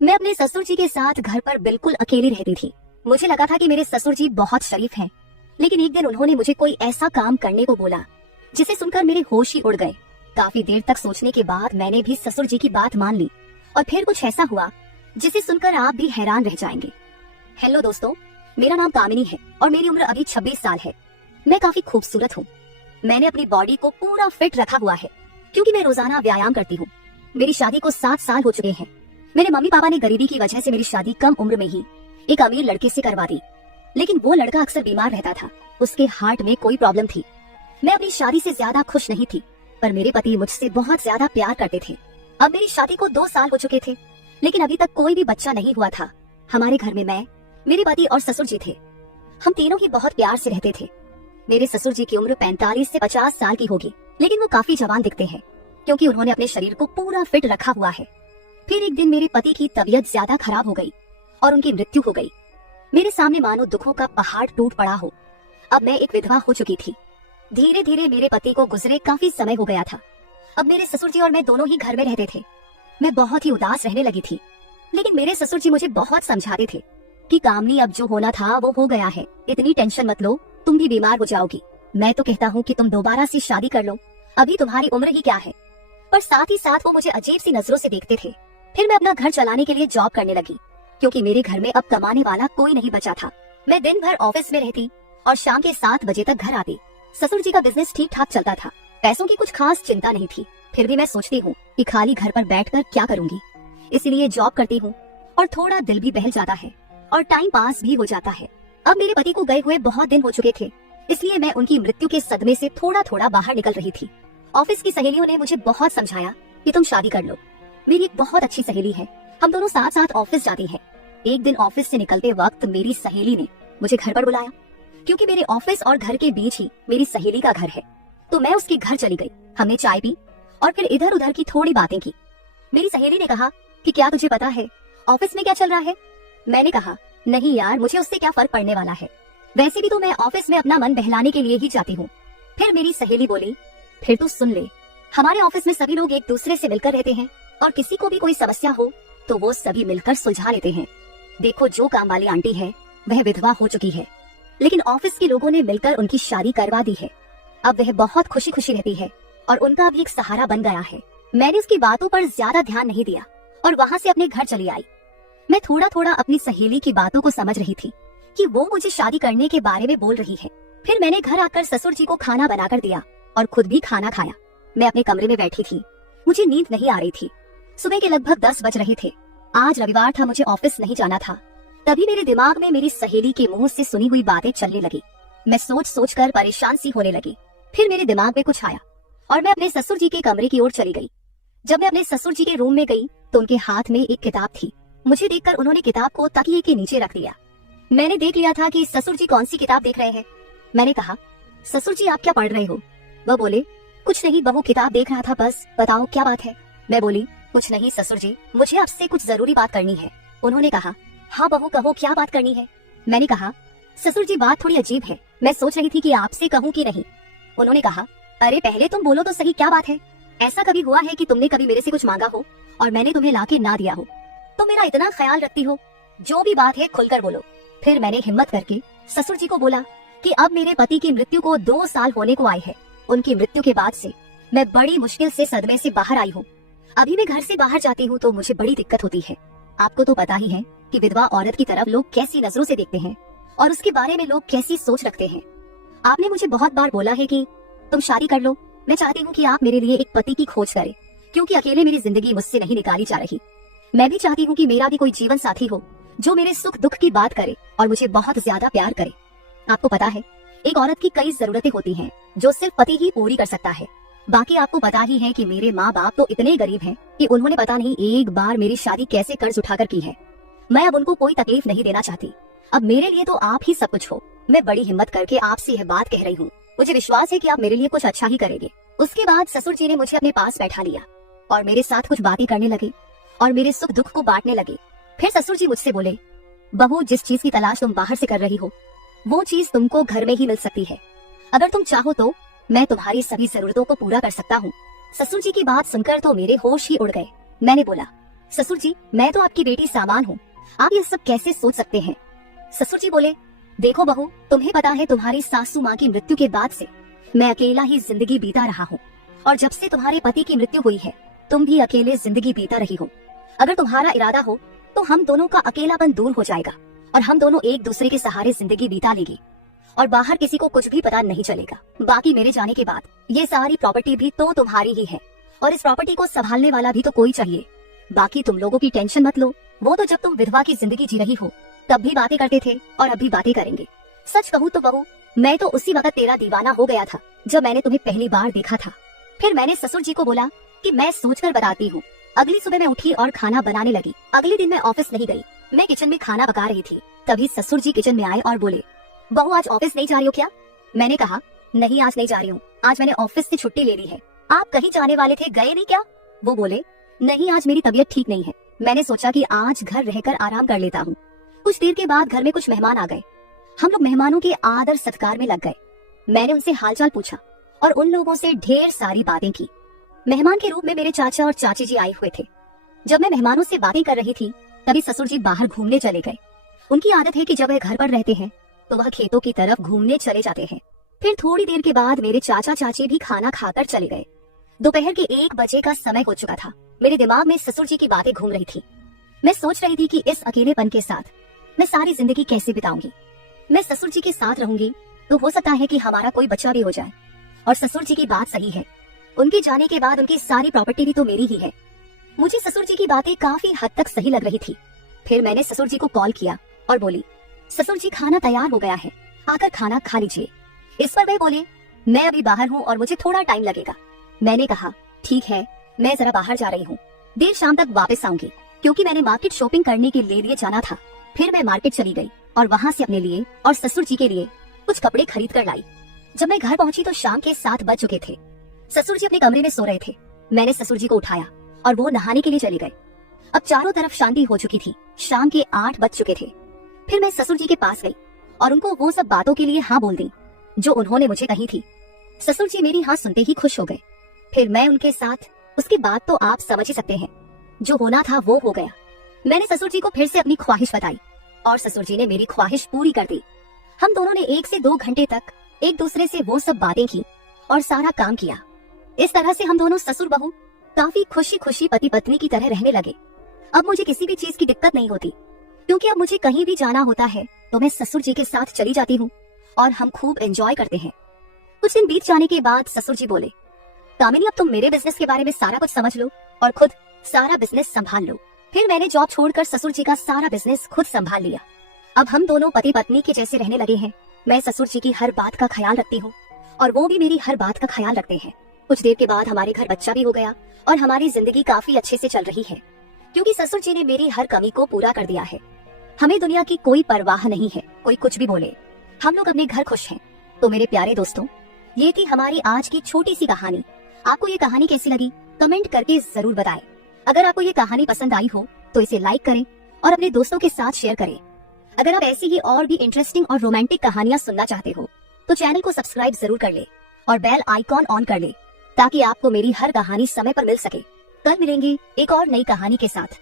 मैं अपने ससुर जी के साथ घर पर बिल्कुल अकेली रहती थी। मुझे लगा था कि मेरे ससुर जी बहुत शरीफ हैं, लेकिन एक दिन उन्होंने मुझे कोई ऐसा काम करने को बोला जिसे सुनकर मेरे होश ही उड़ गए। काफी देर तक सोचने के बाद मैंने भी ससुर जी की बात मान ली और फिर कुछ ऐसा हुआ जिसे सुनकर आप भी हैरान रह जाएंगे। हेलो दोस्तों, मेरा नाम कामिनी है और मेरी उम्र अभी 26 साल है। मैं काफी खूबसूरत हूँ। मैंने अपनी बॉडी को पूरा फिट रखा हुआ है क्योंकि मैं रोजाना व्यायाम करती हूँ। मेरी शादी को 7 साल हो चुके हैं। मेरे मम्मी पापा ने गरीबी की वजह से मेरी शादी कम उम्र में ही एक अमीर लड़के से करवा दी, लेकिन वो लड़का अक्सर बीमार रहता था। उसके हार्ट में कोई प्रॉब्लम थी। मैं अपनी शादी से ज्यादा खुश नहीं थी, पर मेरे पति मुझसे बहुत ज्यादा प्यार करते थे। अब मेरी शादी को 2 साल हो चुके थे, लेकिन अभी तक कोई भी बच्चा नहीं हुआ था। हमारे घर में मैं, मेरे पति और ससुर जी थे। हम तीनों ही बहुत प्यार से रहते थे। मेरे ससुर जी की उम्र 45 से 50 साल की होगी, लेकिन वो काफी जवान दिखते हैं क्योंकि उन्होंने अपने शरीर को पूरा फिट रखा हुआ है। फिर एक दिन मेरे पति की तबीयत ज्यादा खराब हो गई और उनकी मृत्यु हो गई। मेरे सामने मानो दुखों का पहाड़ टूट पड़ा हो। अब मैं एक विधवा हो चुकी थी। धीरे धीरे मेरे पति को गुजरे काफी समय हो गया था। अब मेरे ससुर जी और मैं दोनों ही घर में रहते थे। मैं बहुत ही उदास रहने लगी थी, लेकिन मेरे ससुर जी मुझे बहुत समझाते थे कि कामनी, अब जो होना था वो हो गया है, इतनी टेंशन मत लो, तुम भी बीमार हो जाओगी। मैं तो कहता हूँ कि तुम दोबारा से शादी कर लो, अभी तुम्हारी उम्र ही क्या है। पर साथ ही साथ वो मुझे अजीब सी नजरों से देखते थे। फिर मैं अपना घर चलाने के लिए जॉब करने लगी क्योंकि मेरे घर में अब कमाने वाला कोई नहीं बचा था। मैं दिन भर ऑफिस में रहती और शाम के 7 बजे तक घर आती। ससुर जी का बिजनेस ठीक ठाक चलता था, पैसों की कुछ खास चिंता नहीं थी। फिर भी मैं सोचती हूँ कि खाली घर पर बैठकर क्या करूंगी, इसलिए जॉब करती हूँ और थोड़ा दिल भी बहल जाता है और टाइम पास भी हो जाता है। अब मेरे पति को गए हुए बहुत दिन हो चुके थे, इसलिए मैं उनकी मृत्यु के सदमे से थोड़ा थोड़ा बाहर निकल रही थी। ऑफिस की सहेलियों ने मुझे बहुत समझाया कि तुम शादी कर लो। मेरी एक बहुत अच्छी सहेली है, हम दोनों साथ साथ ऑफिस जाती हैं। एक दिन ऑफिस से निकलते वक्त मेरी सहेली ने मुझे घर पर बुलाया क्योंकि मेरे ऑफिस और घर के बीच ही मेरी सहेली का घर है। तो मैं उसके घर चली गई। हमने चाय पी और फिर इधर उधर की थोड़ी बातें की। मेरी सहेली ने कहा कि क्या तुझे पता है ऑफिस में क्या चल रहा है? मैंने कहा नहीं यार, मुझे उससे क्या फर्क पड़ने वाला है, वैसे भी तो मैं ऑफिस में अपना मन बहलाने के लिए ही जाती हूँ। फिर मेरी सहेली बोली, फिर तू सुन ले, हमारे ऑफिस में सभी लोग एक दूसरे से मिलकर रहते हैं और किसी को भी कोई समस्या हो तो वो सभी मिलकर सुलझा लेते हैं। देखो, जो काम वाली आंटी है वह विधवा हो चुकी है, लेकिन ऑफिस के लोगों ने मिलकर उनकी शादी करवा दी है। अब वह बहुत खुशी खुशी रहती है और उनका भी एक सहारा बन गया है। मैंने उसकी बातों पर ज्यादा ध्यान नहीं दिया और वहाँ से अपने घर चली आई। मैं थोड़ा थोड़ा अपनी सहेली की बातों को समझ रही थी कि वो मुझे शादी करने के बारे में बोल रही है। फिर मैंने घर आकर ससुर जी को खाना बनाकर दिया और खुद भी खाना खाया। मैं अपने कमरे में बैठी थी, मुझे नींद नहीं आ रही थी। सुबह के लगभग 10 बज रहे थे। आज रविवार था, मुझे ऑफिस नहीं जाना था। तभी मेरे दिमाग में मेरी सहेली के मुंह से सुनी हुई बातें चलने लगी। मैं सोच सोच कर परेशान सी होने लगी। फिर मेरे दिमाग में कुछ आया और मैं अपने ससुर जी के कमरे की ओर चली गई। जब मैं अपने ससुर जी के रूम में गई तो उनके हाथ में एक किताब थी। मुझे देखकर उन्होंने किताब को तकिए के नीचे रख दिया। मैंने देख लिया था कि ससुर जी कौन सी किताब देख रहे हैं। मैंने कहा, ससुर जी आप क्या पढ़ रहे हो? वह बोले, कुछ नहीं बहू, किताब देख रहा था बस, बताओ क्या बात है? मैं बोली, कुछ नहीं ससुर जी, मुझे आपसे कुछ जरूरी बात करनी है। उन्होंने कहा, हाँ बहू कहो, क्या बात करनी है? मैंने कहा, ससुर जी बात थोड़ी अजीब है, मैं सोच रही थी कि आपसे कहूँ कि नहीं। उन्होंने कहा, अरे पहले तुम बोलो तो सही, क्या बात है? ऐसा कभी हुआ है कि तुमने कभी मेरे से कुछ मांगा हो और मैंने तुम्हें लाके ना दिया हो? तुम मेरा इतना ख्याल रखती हो, जो भी बात है खुलकर बोलो। फिर मैंने हिम्मत करके ससुर जी को बोला कि अब मेरे पति की मृत्यु को 2 साल होने को आए हैं। उनकी मृत्यु के बाद से मैं बड़ी मुश्किल से सदमे से बाहर आई हूँ। अभी मैं घर से बाहर जाती हूँ तो मुझे बड़ी दिक्कत होती है। आपको तो पता ही है कि विधवा औरत की तरफ लोग कैसी नजरों से देखते हैं और उसके बारे में लोग कैसी सोच रखते हैं। आपने मुझे बहुत बार बोला है कि तुम शादी कर लो। मैं चाहती हूँ कि आप मेरे लिए एक पति की खोज करें, क्योंकि अकेले मेरी जिंदगी मुझसे नहीं निकाली जा रही। मैं भी चाहती हूँ कि मेरा भी कोई जीवन साथी हो जो मेरे सुख दुख की बात करे और मुझे बहुत ज्यादा प्यार करे। आपको पता है, एक औरत की कई जरूरतें होती हैं जो सिर्फ पति ही पूरी कर सकता है। बाकी आपको पता ही है कि मेरे माँ बाप तो इतने गरीब हैं कि उन्होंने पता नहीं एक बार मेरी शादी कैसे कर्ज उठाकर की है। मैं अब उनको कोई तकलीफ नहीं देना चाहती। अब मेरे लिए तो आप ही सब कुछ हो। मैं बड़ी हिम्मत करके आपसे यह बात कह रही हूँ। मुझे विश्वास है कि आप मेरे लिए कुछ अच्छा ही करेंगे। उसके बाद ससुर जी ने मुझे अपने पास बैठा लिया और मेरे साथ कुछ बातें करने लगे और मेरे सुख दुख को बांटने लगे। फिर ससुर जी मुझसे बोले, बहू जिस चीज की तलाश तुम बाहर से कर रही हो वो चीज तुमको घर में ही मिल सकती है। अगर तुम चाहो तो मैं तुम्हारी सभी जरूरतों को पूरा कर सकता हूँ। ससुर जी की बात सुनकर तो मेरे होश ही उड़ गए। मैंने बोला, ससुर जी, मैं तो आपकी बेटी सामान हूँ, आप ये सब कैसे सोच सकते हैं? ससुर जी बोले, देखो बहू, तुम्हें पता है तुम्हारी सासू माँ की मृत्यु के बाद से मैं अकेला ही जिंदगी बीता रहा हूँ, और जब से तुम्हारे पति की मृत्यु हुई है तुम भी अकेले जिंदगी बीता रही हो। अगर तुम्हारा इरादा हो तो हम दोनों का अकेलापन दूर हो जाएगा और हम दोनों एक दूसरे के सहारे जिंदगी बीता लेगी और बाहर किसी को कुछ भी पता नहीं चलेगा। बाकी मेरे जाने के बाद ये सारी प्रॉपर्टी भी तो तुम्हारी ही है और इस प्रॉपर्टी को संभालने वाला भी तो कोई चाहिए। बाकी तुम लोगों की टेंशन मत लो, वो तो जब तुम विधवा की जिंदगी जी रही हो तब भी बातें करते थे और अब भी बातें करेंगे। सच कहूँ तो बहू, मैं तो उसी वक्त तेरा दीवाना हो गया था जब मैंने तुम्हें पहली बार देखा था। फिर मैंने ससुर जी को बोला कि मैं सोचकर बताती हूँ। अगली सुबह मैं उठी और खाना बनाने लगी। अगले दिन मैं ऑफिस नहीं गई, मैं किचन में खाना पका रही थी। तभी ससुर जी किचन में आए और बोले, बहू आज ऑफिस नहीं जा रही हो क्या? मैंने कहा, नहीं आज नहीं जा रही हूँ, आज मैंने ऑफिस से छुट्टी ले ली है। आप कहीं जाने वाले थे, गए नहीं क्या? वो बोले, नहीं आज मेरी तबीयत ठीक नहीं है, मैंने सोचा कि आज घर रहकर आराम कर लेता हूँ। कुछ देर के बाद घर में कुछ मेहमान आ गए। हम लोग मेहमानों के आदर सत्कार में लग गए। मैंने उनसे हालचाल पूछा और उन लोगों से ढेर सारी बातें की। मेहमान के रूप में मेरे चाचा और चाची जी आए हुए थे। जब मैं मेहमानों से बातें कर रही थी तभी ससुर जी बाहर घूमने चले गए। उनकी आदत है कि जब वह घर पर रहते हैं तो वह खेतों की तरफ घूमने चले जाते हैं। फिर थोड़ी देर के बाद मेरे चाचा चाची भी खाना खाकर चले गए। दोपहर के 1 बजे का समय हो चुका था। मेरे दिमाग में ससुर जी की बातें घूम रही थी। मैं सोच रही थी कि इस अकेलेपन के साथ मैं सारी जिंदगी कैसे बिताऊंगी। मैं ससुर जी के साथ रहूंगी तो हो सकता है कि हमारा कोई बच्चा भी हो जाए। और ससुर जी की बात सही है, उनके जाने के बाद उनकी सारी प्रॉपर्टी भी तो मेरी ही है। मुझे ससुर जी की बातें काफी हद तक सही लग रही थी। फिर मैंने ससुर जी को कॉल किया और बोली, ससुर जी खाना तैयार हो गया है, आकर खाना खा लीजिए। इस पर वे बोले, मैं अभी बाहर हूँ और मुझे थोड़ा टाइम लगेगा। मैंने कहा, ठीक है, मैं जरा बाहर जा रही हूँ, देर शाम तक वापस आऊंगी, क्योंकि मैंने मार्केट शॉपिंग करने के लिए जाना था। फिर मैं मार्केट चली गई और वहाँ से अपने लिए और ससुर जी के लिए कुछ कपड़े खरीद कर लाई। जब मैं घर पहुंची तो शाम के 7 बज चुके थे। ससुर जी अपने कमरे में सो रहे थे। मैंने ससुर जी को उठाया और वो नहाने के लिए चले गए। अब चारों तरफ शांति हो चुकी थी। शाम के 8 बज चुके थे। फिर मैं ससुर जी के पास गई और उनको वो सब बातों के लिए हाँ बोल दी जो उन्होंने मुझे कही थी। ससुर जी मेरी हाँ सुनते ही खुश हो गए। फिर मैं उनके साथ, उसके बाद तो आप समझ ही सकते हैं, जो होना था वो हो गया। मैंने ससुर जी को फिर से अपनी ख्वाहिश बताई और ससुर जी ने मेरी ख्वाहिश पूरी कर दी। हम दोनों ने 1 से 2 घंटे तक एक दूसरे से वो सब बातें की और सारा काम किया। इस तरह से हम दोनों ससुर बहू काफी खुशी खुशी पति पत्नी की तरह रहने लगे। अब मुझे किसी भी चीज की दिक्कत नहीं होती, क्योंकि अब मुझे कहीं भी जाना होता है तो मैं ससुर जी के साथ चली जाती हूँ और हम खूब एंजॉय करते हैं। कुछ दिन बीत जाने के बाद ससुर जी बोले, कामिनी अब तुम मेरे बिजनेस के बारे में सारा कुछ समझ लो और खुद सारा बिजनेस संभाल लो। फिर मैंने जॉब छोड़कर ससुर जी का सारा बिजनेस खुद संभाल लिया। अब हम दोनों पति पत्नी के जैसे रहने लगे हैं। मैं ससुर जी की हर बात का ख्याल रखती हूँ और वो भी मेरी हर बात का ख्याल रखते हैं। कुछ देर के बाद हमारे घर बच्चा भी हो गया और हमारी जिंदगी काफी अच्छे से चल रही है, क्योंकि ससुर जी ने मेरी हर कमी को पूरा कर दिया है। हमें दुनिया की कोई परवाह नहीं है, कोई कुछ भी बोले, हम लोग अपने घर खुश हैं। तो मेरे प्यारे दोस्तों, ये थी हमारी आज की छोटी सी कहानी। आपको ये कहानी कैसी लगी कमेंट करके जरूर बताएं। अगर आपको ये कहानी पसंद आई हो तो इसे लाइक करें और अपने दोस्तों के साथ शेयर करें। अगर आप ऐसी ही और भी इंटरेस्टिंग और रोमांटिक कहानियां सुनना चाहते हो तो चैनल को सब्सक्राइब जरूर कर ले और बेल आइकॉन ऑन कर ले, ताकि आपको मेरी हर कहानी समय पर मिल सके। कल मिलेंगे एक और नई कहानी के साथ।